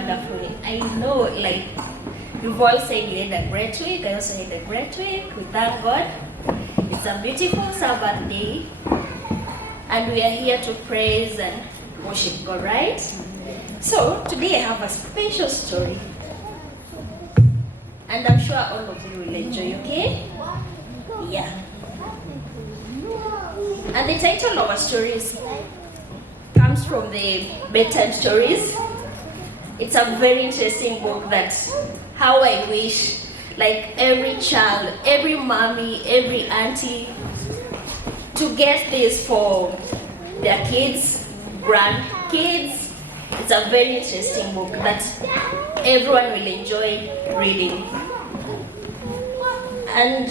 wonderfully. I know, like, you've all said you had a great week. I also had a great week. We thank God. It's a beautiful Sabbath day. And we are here to praise and worship God, right? So, today I have a special story. And I'm sure all of you will enjoy, okay? Yeah. And the title of our stories comes from the bedtime stories. It's a very interesting book that how I wish like every child, every mommy, every auntie to get this for their kids, grandkids. It's a very interesting book that everyone will enjoy reading. And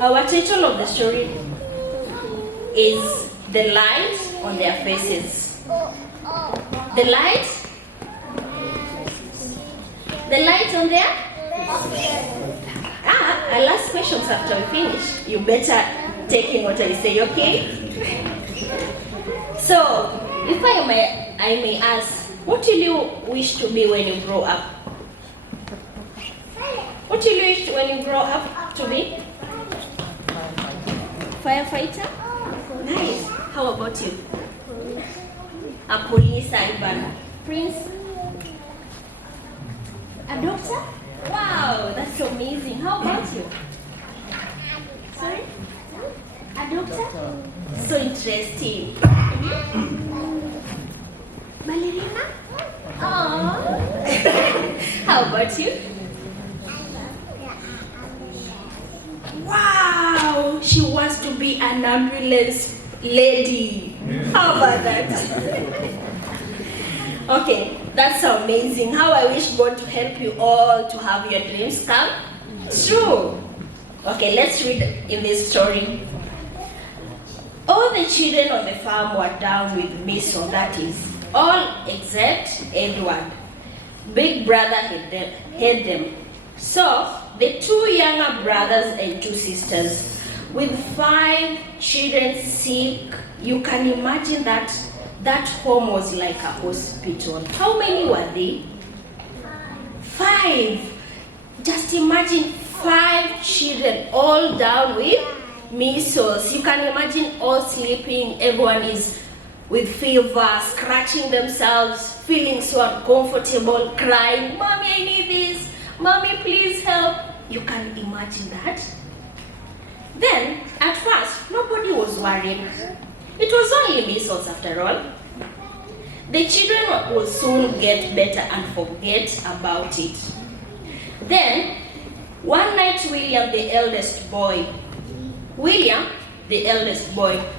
our title of the story is The Light on Their Faces. The light on their I'll ask questions after we finish. You better take in what I say, okay? So, if I may ask, what will you wish to be when you grow up? What will you wish when you grow up to be? Firefighter? Nice. How about you? A police, Ivan. Prince? A doctor? Wow, that's amazing. How about you? Sorry? A doctor? So interesting. Ballerina? Oh. How about you? Wow, she wants to be an ambulance lady. How about that? Okay, that's amazing. How I wish God to help you all to have your dreams come true. Okay, let's read in this story. All the children on the farm were down with measles, that is, all except Edward. Big brother had them. So, the two younger brothers and two sisters, with 5 children sick, you can imagine that home was like a hospital. How many were they? 5. Just imagine 5 children all down with measles. You can imagine all sleeping, everyone is with fever, scratching themselves, feeling so uncomfortable, crying, "Mommy, I need this. Mommy, please help." You can imagine that. Then, at first, nobody was worried. It was only measles after all. The children will soon get better and forget about it. Then, one night William, the eldest boy,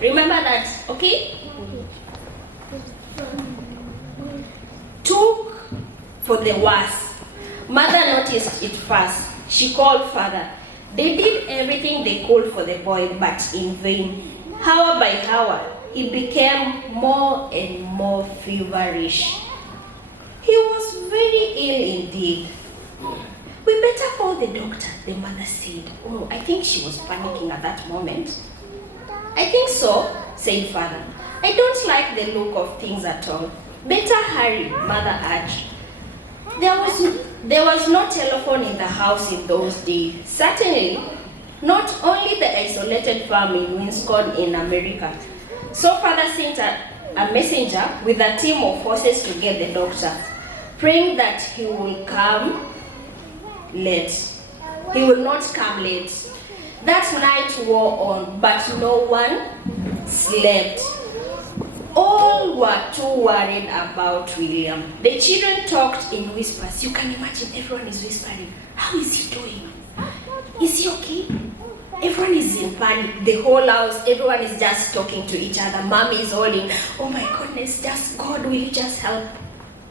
remember that, okay? Took for the worst. Mother noticed it first. She called father. They did everything they could for the boy, but in vain. Hour by hour, he became more and more feverish. He was very ill indeed. "We better call the doctor," the mother said. Oh, I think she was panicking at that moment. "I think so," said father. "I don't like the look of things at all." "Better hurry," mother urged. There was no telephone in the house in those days. Certainly, not only the isolated farm in Wisconsin in America. So father sent a messenger with a team of horses to get the doctor, praying that he will come late. He will not come late. That night wore on, but no one slept. All were too worried about William. The children talked in whispers. You can imagine everyone is whispering. How is he doing? Is he okay? Everyone is in panic. The whole house, everyone is just talking to each other. Mommy is holding, "Oh my goodness, just God, will you just help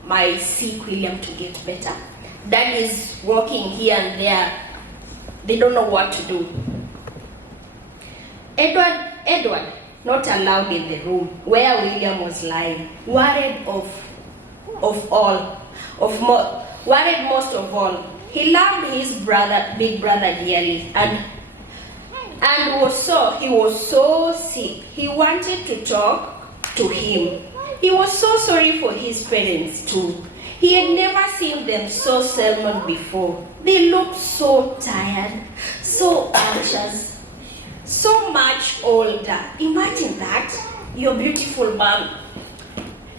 my sick William to get better?" Dad is walking here and there. They don't know what to do. Edward, not allowed in the room where William was lying, worried worried most of all. He loved his big brother dearly, and he was so sick. He wanted to talk to him. He was so sorry for his parents too. He had never seen them so solemn before. They looked so tired, so anxious, so much older. Imagine that. Your beautiful mom,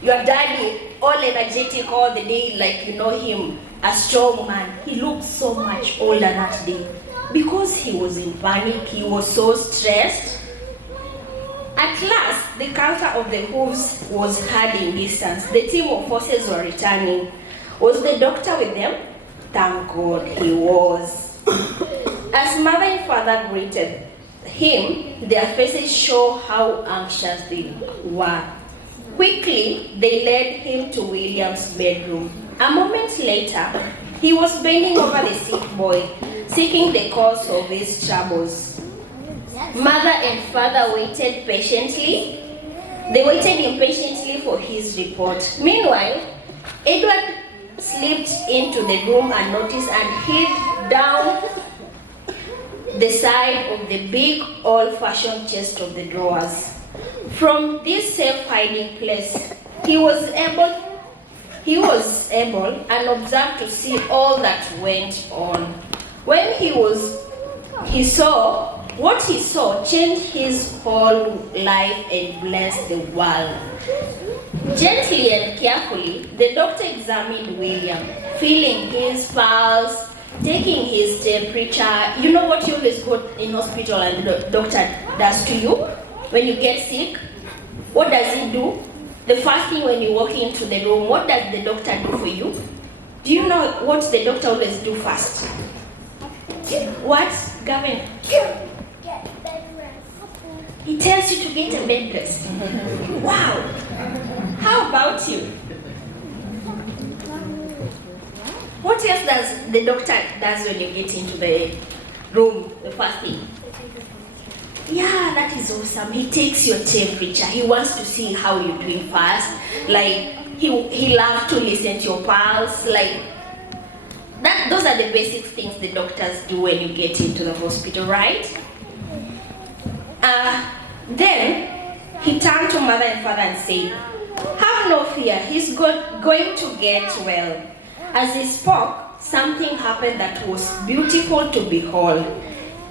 your daddy, all energetic all the day, like you know him, a strong man. He looked so much older that day because he was in panic. He was so stressed. At last, the counter of the hooves was heard in distance. The team of horses were returning. Was the doctor with them? Thank God he was. As mother and father greeted him, their faces show how anxious they were. Quickly, they led him to William's bedroom. A moment later, he was bending over the sick boy, seeking the cause of his troubles. Mother and father waited patiently. They waited impatiently for his report. Meanwhile, Edward slipped into the room unnoticed and hid down the side of the big old-fashioned chest of the drawers. From this safe hiding place, he was able and observed to see all that went on. When what he saw changed his whole life and blessed the world. Gently and carefully, the doctor examined William, feeling his pulse, taking his temperature. You know what you always go in hospital and the doctor does to you when you get sick? What does he do? The first thing when you walk into the room, what does the doctor do for you? Do you know what the doctor always do first? What, Gavin? He tells you to get a bed rest. Wow. How about you? What else does the doctor does when you get into the room, the first thing? Yeah, that is awesome. He takes your temperature. He wants to see how you're doing first. Like, he loves to listen to your pulse. Like, those are the basic things the doctors do when you get into the hospital, right? Then he turned to mother and father and said, "Have no fear, he's going to get well." As he spoke, something happened that was beautiful to behold.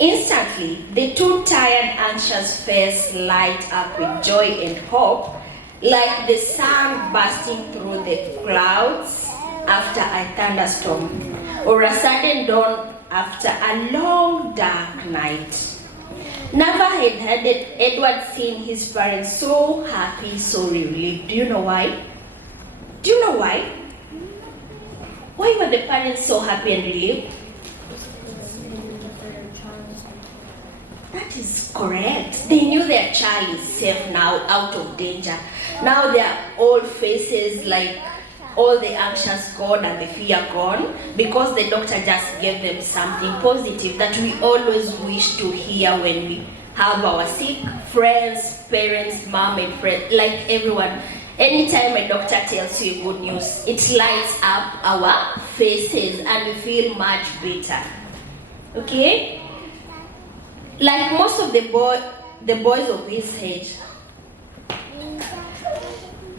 Instantly, the two tired, anxious faces light up with joy and hope, like the sun bursting through the clouds after a thunderstorm, or a sudden dawn after a long, dark night. Never had Edward seen his parents so happy, so relieved. Do you know why? Do you know why? Why were the parents so happy and relieved? That is correct. They knew their child is safe now, out of danger. Now their old faces, like all the anxious gone and the fear gone, because the doctor just gave them something positive that we always wish to hear when we have our sick friends, parents, mom and friends, like everyone. Anytime a doctor tells you good news, it lights up our faces and we feel much better. Okay? Like most of the boys of his age,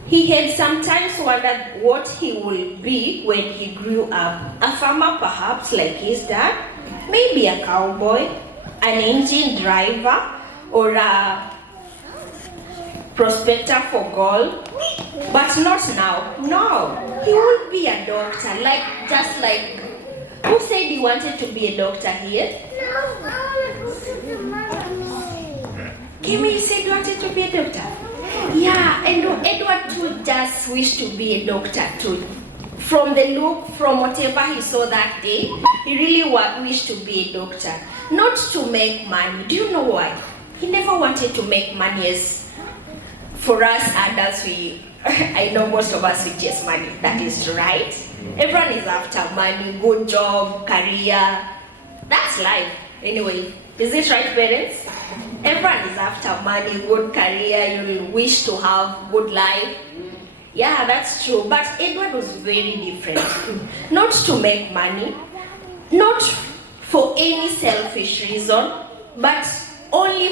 he had sometimes wondered what he would be when he grew up. A farmer perhaps, like his dad, maybe a cowboy, an engine driver, or a prospector for gold. But not now. No, he would be a doctor, just like, who said he wanted to be a doctor here? Kimmy said he wanted to be a doctor. Yeah, and Edward too just wished to be a doctor too. From the look, from whatever he saw that day, he really wished to be a doctor. Not to make money. Do you know why? He never wanted to make money. As for us adults, I know most of us we chase money. That is right. Everyone is after money, good job, career. That's life. Anyway, is it right, parents? Everyone is after money, good career, you will wish to have good life. Yeah, that's true. But Edward was very different. Not to make money, not for any selfish reason, but only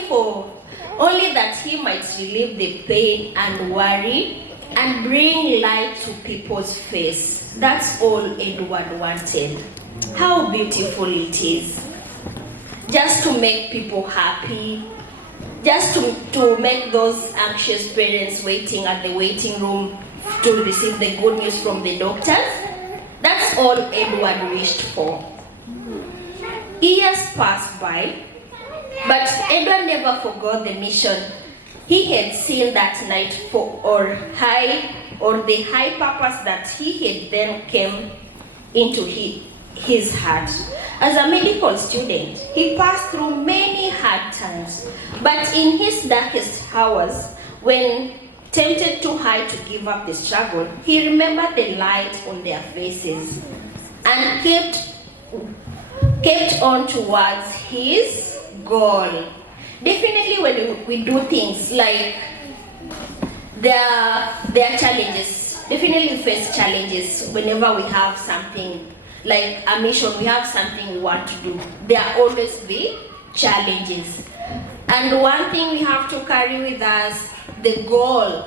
that he might relieve the pain and worry and bring light to people's face. That's all Edward wanted. How beautiful it is. Just to make people happy, just to make those anxious parents waiting at the waiting room to receive the good news from the doctors. That's all Edward wished for. Years passed by, but Edward never forgot the mission he had seen that night or the high purpose that he had then came into his heart. As a medical student, he passed through many hard times, but in his darkest hours, when tempted too high to give up the struggle, he remembered the light on their faces and kept on towards his goal. Definitely when we do things like there are challenges, definitely we face challenges whenever we have something like a mission, we have something we want to do. There will always be challenges. And one thing we have to carry with us, the goal,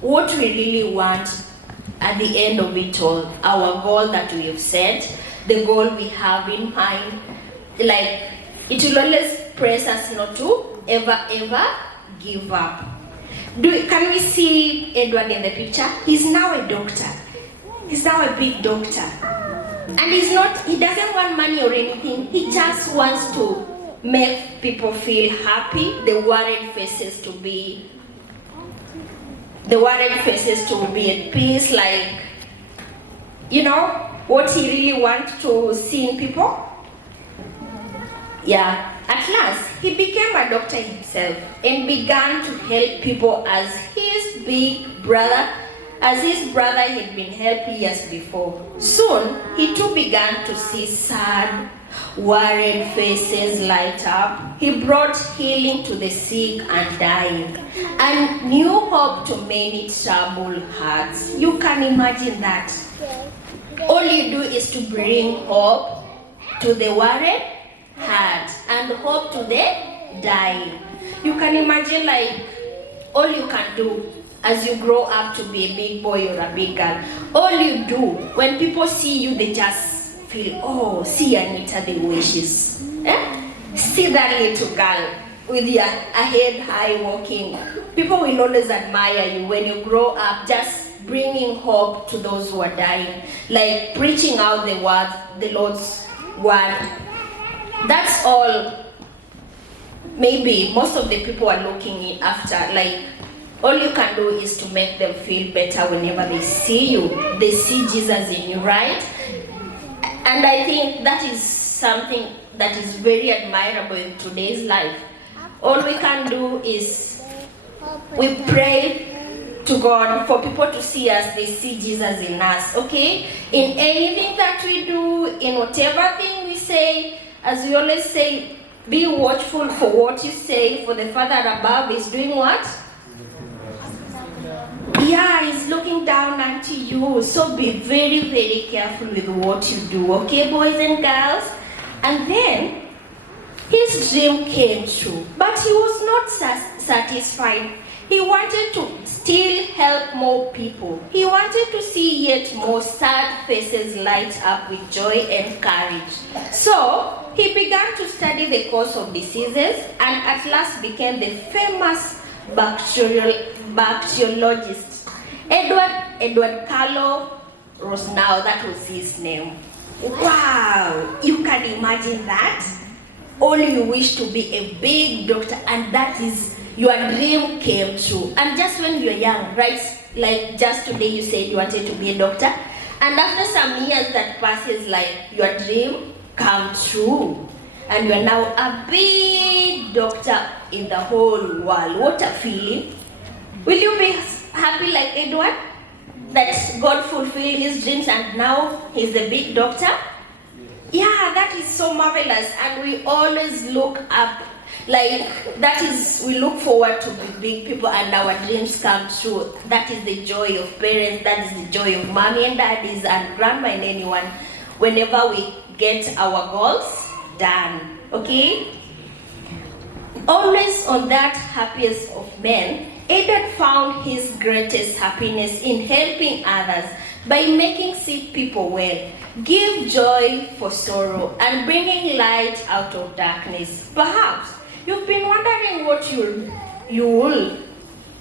what we really want at the end of it all, our goal that we have set, the goal we have in mind, like it will always press us not to ever give up. Can we see Edward in the picture? He's now a doctor. He's now a big doctor. And he doesn't want money or anything. He just wants to make people feel happy, the worried faces to be at peace, like, you know, what he really wants to see in people. Yeah, at last, he became a doctor himself and began to help people as his brother had been helped years before. Soon, he too began to see sad, worried faces light up. He brought healing to the sick and dying, and new hope to many troubled hearts. You can imagine that. All you do is to bring hope to the worried heart and hope to the dying. You can imagine, like, all you can do as you grow up to be a big boy or a big girl, all you do, when people see you, they just feel, oh, see Anita the way she's, see that little girl with your head high walking. People will always admire you when you grow up, just bringing hope to those who are dying, like preaching out the word, the Lord's word. That's all. Maybe most of the people are looking after, like, all you can do is to make them feel better whenever they see you. They see Jesus in you, right? And I think that is something that is very admirable in today's life. All we can do is we pray to God for people to see us, they see Jesus in us, okay? In anything that we do, in whatever thing we say, as we always say, be watchful for what you say, for the Father above is doing what? Yeah, he's looking down unto you. So be very, very careful with what you do, okay, boys and girls? And then his dream came true, but he was not satisfied. He wanted to still help more people. He wanted to see yet more sad faces light up with joy and courage. So he began to study the cause of diseases and at last became the famous bacteriologist. Edward Carlo Rosnau, that was his name. Wow, you can imagine that? All you wish to be a big doctor, and that is your dream came true. And just when you're young, right? Like just today you said you wanted to be a doctor, and after some years that passes, like your dream come true. And you're now a big doctor in the whole world. What a feeling. Will you be happy like Edward? That God fulfilled his dreams and now he's a big doctor? Yeah, that is so marvelous. And we always look up, like that is, we look forward to be big people and our dreams come true. That is the joy of parents, that is the joy of mommy and daddies and grandma and anyone whenever we get our goals done, okay? Always on that happiest of men, Eden found his greatest happiness in helping others by making sick people well, give joy for sorrow, and bringing light out of darkness. Perhaps you've been wondering what you will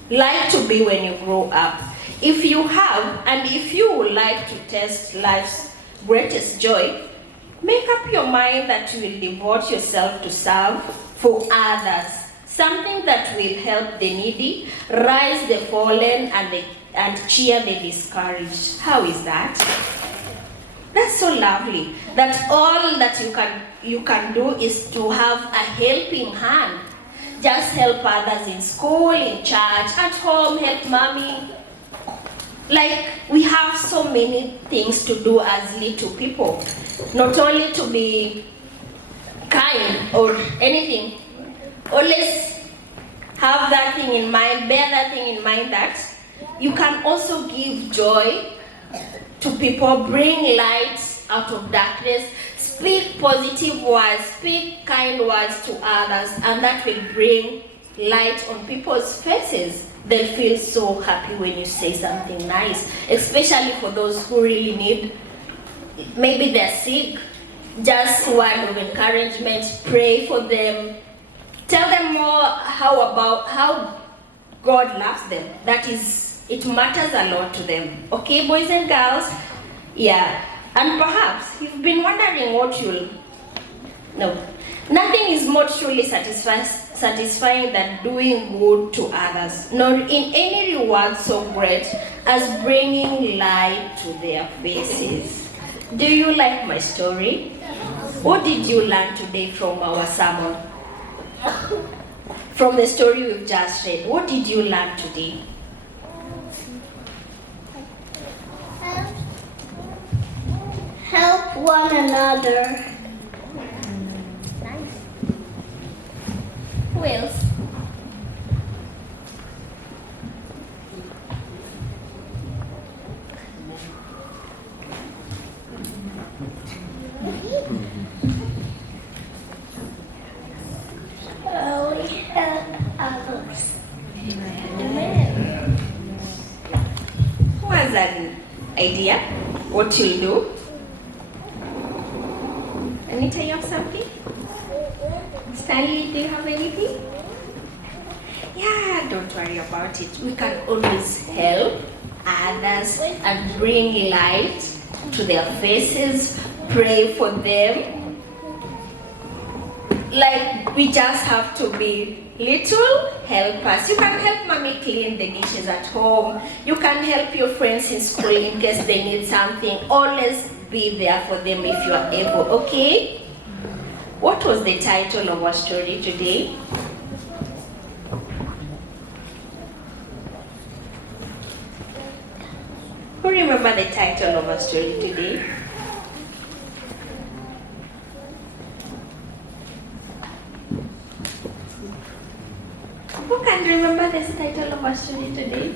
like to be when you grow up. If you have, and if you would like to test life's greatest joy, make up your mind that you will devote yourself to serve for others, something that will help the needy, rise the fallen, and cheer the discouraged. How is that? That's so lovely. That all that you can do is to have a helping hand. Just help others in school, in church, at home, help mommy. Like, we have so many things to do as little people. Not only to be kind or anything. Always have that thing in mind, bear that thing in mind that you can also give joy to people, bring light out of darkness, speak positive words, speak kind words to others, and that will bring light on people's faces. They'll feel so happy when you say something nice, especially for those who really need, maybe they're sick, just word of encouragement, pray for them, tell them more how God loves them. That is, it matters a lot to them. Okay, boys and girls? Yeah. And perhaps you've been wondering what nothing is more truly satisfying than doing good to others, nor in any reward so great as bringing light to their faces. Do you like my story? What did you learn today from our sermon? From the story we've just read, what did you learn today? Help one another. Nice. Who else? We help others. Amen. Who has an idea what you'll do? Anita, you have something? Stanley, do you have anything? Yeah, don't worry about it. We can always help others and bring light to their faces, pray for them. Like, we just have to be little helpers. You can help mommy clean the dishes at home. You can help your friends in school in case they need something. Always be there for them if you are able, okay? What was the title of our story today? Who remember the title of our story today? Who can remember the title of our story today?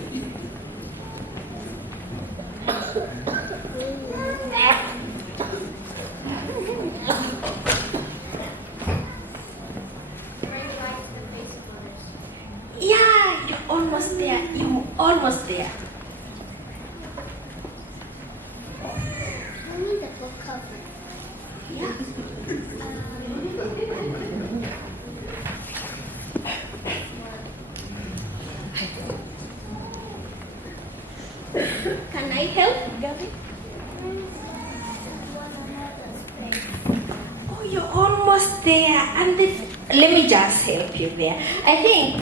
Yeah, you're almost there. You're almost there. I need the book cover. Yeah. Can I help, Gabby? Oh, you're almost there. And let me just help you there. I think